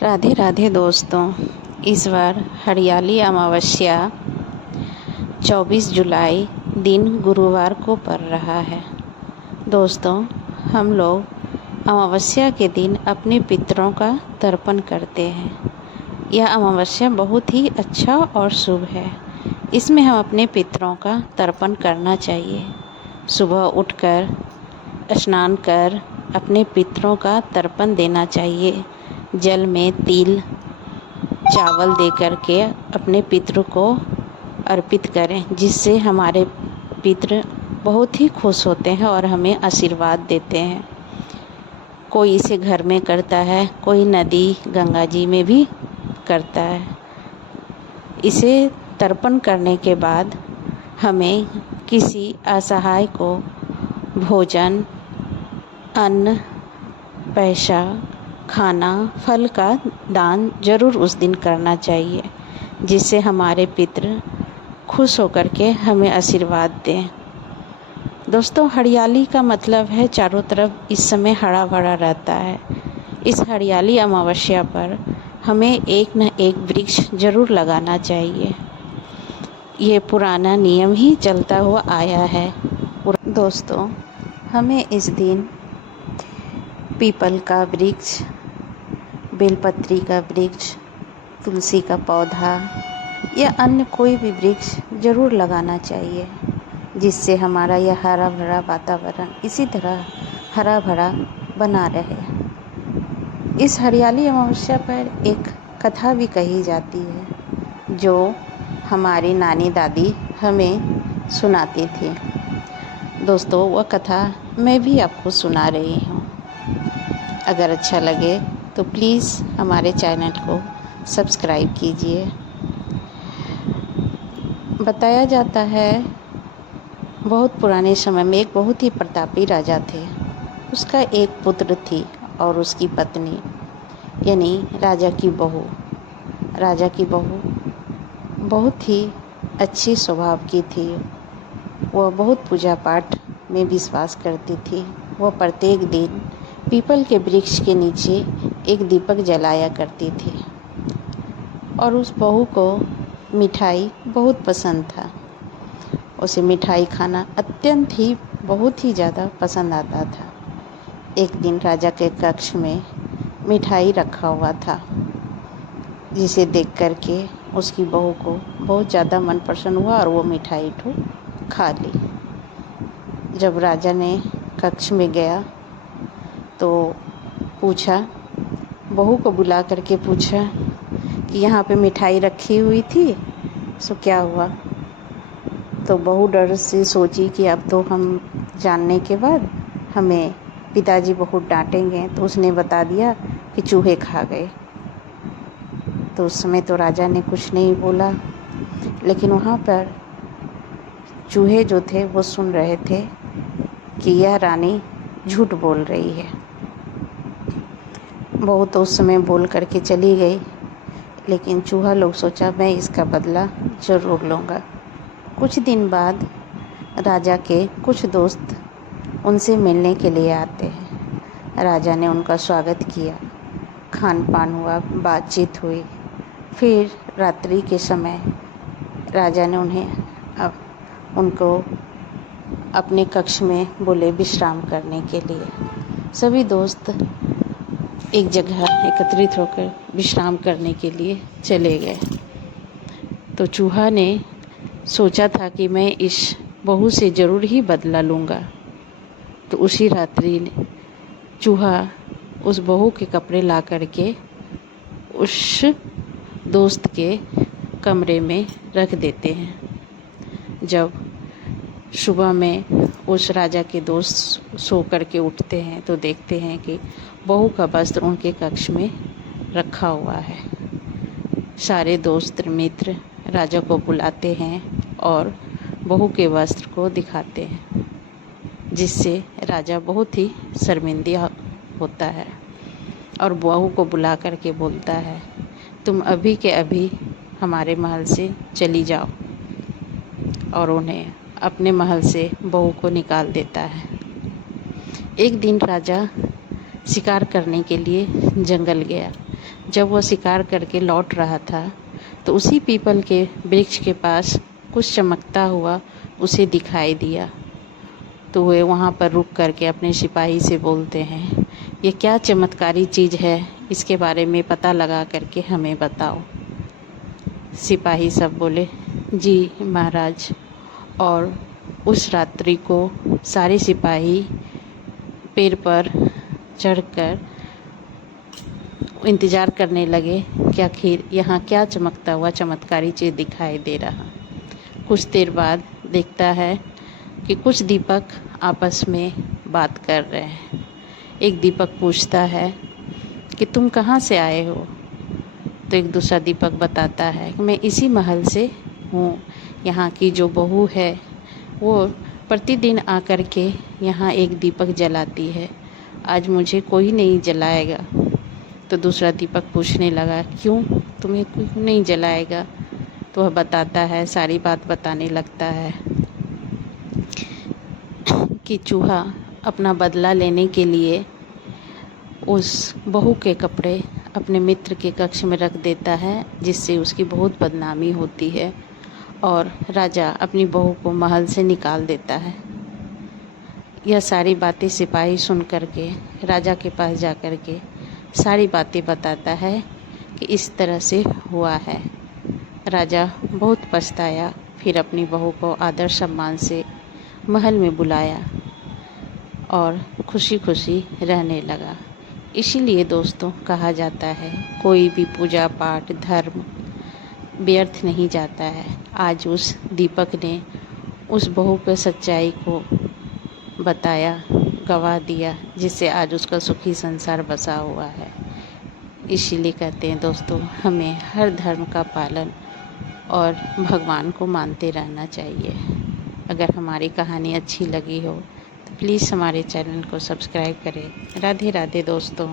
राधे राधे दोस्तों। इस बार हरियाली अमावस्या 24 जुलाई दिन गुरुवार को पड़ रहा है। दोस्तों, हम लोग अमावस्या के दिन अपने पितरों का तर्पण करते हैं। यह अमावस्या बहुत ही अच्छा और शुभ है। इसमें हम अपने पितरों का तर्पण करना चाहिए। सुबह उठकर स्नान कर अपने पितरों का तर्पण देना चाहिए। जल में तिल चावल दे करके अपने पितरों को अर्पित करें, जिससे हमारे पितृ बहुत ही खुश होते हैं और हमें आशीर्वाद देते हैं। कोई इसे घर में करता है, कोई नदी गंगा जी में भी करता है। इसे तर्पण करने के बाद हमें किसी असहाय को भोजन, अन्न, पैसा, खाना, फल का दान जरूर उस दिन करना चाहिए, जिससे हमारे पितृ खुश होकर के हमें आशीर्वाद दें। दोस्तों, हरियाली का मतलब है चारों तरफ इस समय हरा भरा रहता है। इस हरियाली अमावस्या पर हमें एक न एक वृक्ष जरूर लगाना चाहिए। ये पुराना नियम ही चलता हुआ आया है। दोस्तों, हमें इस दिन पीपल का वृक्ष, बेलपत्री का वृक्ष, तुलसी का पौधा या अन्य कोई भी वृक्ष जरूर लगाना चाहिए, जिससे हमारा यह हरा भरा वातावरण इसी तरह हरा भरा बना रहे। इस हरियाली अमावस्या पर एक कथा भी कही जाती है, जो हमारी नानी दादी हमें सुनाती थी। दोस्तों, वह कथा मैं भी आपको सुना रही हूँ। अगर अच्छा लगे तो प्लीज़ हमारे चैनल को सब्सक्राइब कीजिए। बताया जाता है, बहुत पुराने समय में एक बहुत ही प्रतापी राजा थे। उसका एक पुत्र थी और उसकी पत्नी, यानी राजा की बहू। राजा की बहू बहुत ही अच्छी स्वभाव की थी। वह बहुत पूजा पाठ में विश्वास करती थी। वह प्रत्येक दिन पीपल के वृक्ष के नीचे एक दीपक जलाया करती थी और उस बहू को मिठाई बहुत पसंद था। उसे मिठाई खाना अत्यंत ही बहुत ही ज़्यादा पसंद आता था। एक दिन राजा के कक्ष में मिठाई रखा हुआ था, जिसे देख करके उसकी बहू को बहुत ज़्यादा मन प्रसन्न हुआ और वो मिठाई को खा ली। जब राजा ने कक्ष में गया तो पूछा, बहू को बुला करके पूछा कि यहाँ पे मिठाई रखी हुई थी, सो क्या हुआ। तो बहू डर से सोची कि अब तो हम जानने के बाद हमें पिताजी बहुत डांटेंगे, तो उसने बता दिया कि चूहे खा गए। तो उस समय तो राजा ने कुछ नहीं बोला, लेकिन वहाँ पर चूहे जो थे वो सुन रहे थे कि यह रानी झूठ बोल रही है। बहू तो उस समय बोल करके चली गई, लेकिन चूहा लोग सोचा मैं इसका बदला ज़रूर लूँगा। कुछ दिन बाद राजा के कुछ दोस्त उनसे मिलने के लिए आते हैं। राजा ने उनका स्वागत किया, खान पान हुआ, बातचीत हुई। फिर रात्रि के समय राजा ने उनको अपने कक्ष में बोले विश्राम करने के लिए। सभी दोस्त एक जगह एकत्रित होकर विश्राम करने के लिए चले गए। तो चूहा ने सोचा था कि मैं इस बहू से ज़रूर ही बदला लूँगा। तो उसी रात्रि चूहा उस बहू के कपड़े ला करके उस दोस्त के कमरे में रख देते हैं। जब सुबह में उस राजा के दोस्त सो करके उठते हैं तो देखते हैं कि बहू का वस्त्र उनके कक्ष में रखा हुआ है। सारे दोस्त मित्र राजा को बुलाते हैं और बहू के वस्त्र को दिखाते हैं, जिससे राजा बहुत ही शर्मिंदा होता है और बहू को बुला करके बोलता है, तुम अभी के अभी हमारे महल से चली जाओ, और उन्हें अपने महल से बहू को निकाल देता है। एक दिन राजा शिकार करने के लिए जंगल गया। जब वह शिकार करके लौट रहा था तो उसी पीपल के वृक्ष के पास कुछ चमकता हुआ उसे दिखाई दिया। तो वे वहाँ पर रुक करके अपने सिपाही से बोलते हैं, ये क्या चमत्कारी चीज़ है, इसके बारे में पता लगा करके हमें बताओ। सिपाही सब बोले, जी महाराज। और उस रात्रि को सारे सिपाही पेड़ पर चढ़कर इंतज़ार करने लगे कि आखिर यहाँ क्या चमकता हुआ चमत्कारी चीज़ दिखाई दे रहा। कुछ देर बाद देखता है कि कुछ दीपक आपस में बात कर रहे हैं। एक दीपक पूछता है कि तुम कहाँ से आए हो? तो एक दूसरा दीपक बताता है कि मैं इसी महल से हूँ। यहाँ की जो बहू है वो प्रतिदिन आकर के यहाँ एक दीपक जलाती है, आज मुझे कोई नहीं जलाएगा। तो दूसरा दीपक पूछने लगा, क्यों, तुम्हें कोई नहीं जलाएगा? तो वह बताता है, सारी बात बताने लगता है कि चूहा अपना बदला लेने के लिए उस बहू के कपड़े अपने मित्र के कक्ष में रख देता है, जिससे उसकी बहुत बदनामी होती है और राजा अपनी बहू को महल से निकाल देता है। यह सारी बातें सिपाही सुन करके राजा के पास जा कर के सारी बातें बताता है कि इस तरह से हुआ है। राजा बहुत पछताया, फिर अपनी बहू को आदर सम्मान से महल में बुलाया और खुशी खुशी रहने लगा। इसीलिए दोस्तों कहा जाता है, कोई भी पूजा पाठ धर्म व्यर्थ नहीं जाता है। आज उस दीपक ने उस बहू के सच्चाई को बताया, गवा दिया, जिससे आज उसका सुखी संसार बसा हुआ है। इसीलिए कहते हैं दोस्तों, हमें हर धर्म का पालन और भगवान को मानते रहना चाहिए। अगर हमारी कहानी अच्छी लगी हो तो प्लीज़ हमारे चैनल को सब्सक्राइब करें। राधे राधे दोस्तों।